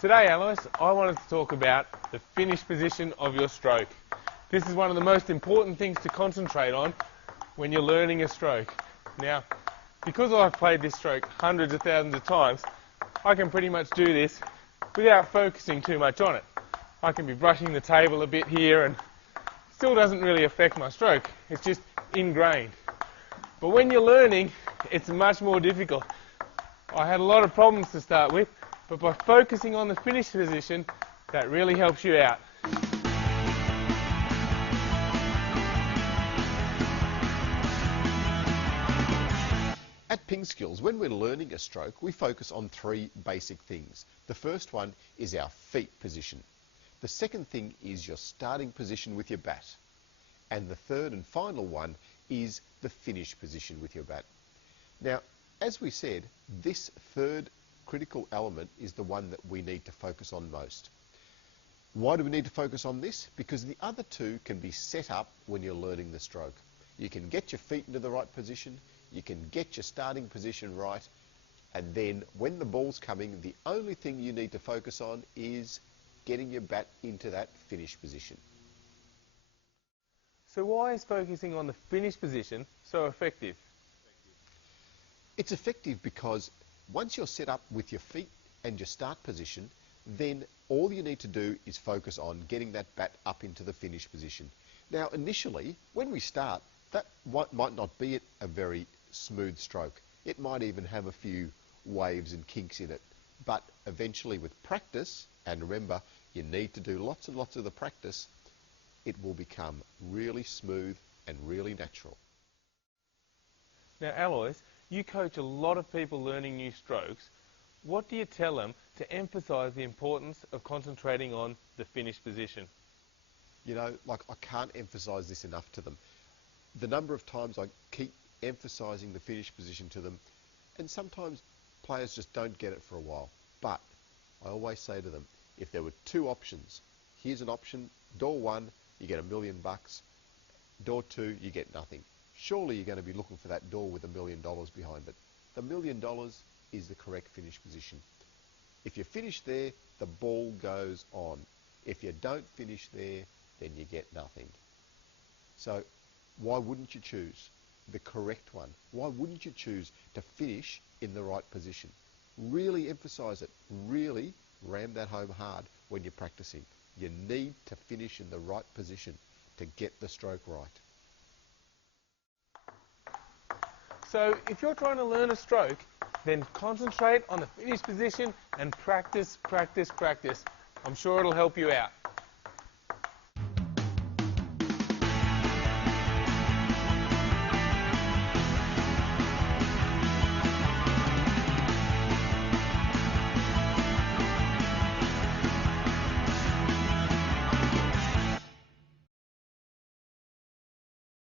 Today, Alice, I wanted to talk about the finish position of your stroke. This is one of the most important things to concentrate on when you're learning a stroke. Now, because I've played this stroke hundreds of thousands of times, I can pretty much do this without focusing too much on it. I can be brushing the table a bit here and it still doesn't really affect my stroke. It's just ingrained. But when you're learning, it's much more difficult. I had a lot of problems to start with, but by focusing on the finish position, that really helps you out. At Ping Skills, when we're learning a stroke, we focus on three basic things. The first one is our feet position. The second thing is your starting position with your bat. And the third and final one is the finish position with your bat. Now, as we said, this third critical element is the one that we need to focus on most. Why do we need to focus on this? Because the other two can be set up when you're learning the stroke. You can get your feet into the right position, you can get your starting position right, and then when the ball's coming, the only thing you need to focus on is getting your bat into that finish position. So why is focusing on the finish position so effective? It's effective because once you're set up with your feet and your start position, then all you need to do is focus on getting that bat up into the finish position. Now, initially, when we start, that might not be a very smooth stroke. It might even have a few waves and kinks in it. But eventually with practice, and remember, you need to do lots and lots of the practice, it will become really smooth and really natural. Now, Alois, you coach a lot of people learning new strokes. What do you tell them to emphasise the importance of concentrating on the finish position? You know, like, I can't emphasise this enough to them. The number of times I keep emphasising the finish position to them, and sometimes players just don't get it for a while. But I always say to them, if there were two options, here's an option, door one, you get $1 million. Door two, you get nothing. Surely you're going to be looking for that door with $1 million behind it. The $1 million is the correct finish position. If you finish there, the ball goes on. If you don't finish there, then you get nothing. So why wouldn't you choose the correct one? Why wouldn't you choose to finish in the right position? Really emphasise it. Really ram that home hard when you're practicing. You need to finish in the right position to get the stroke right. So if you're trying to learn a stroke, then concentrate on the finish position and practice, practice, practice. I'm sure it'll help you out.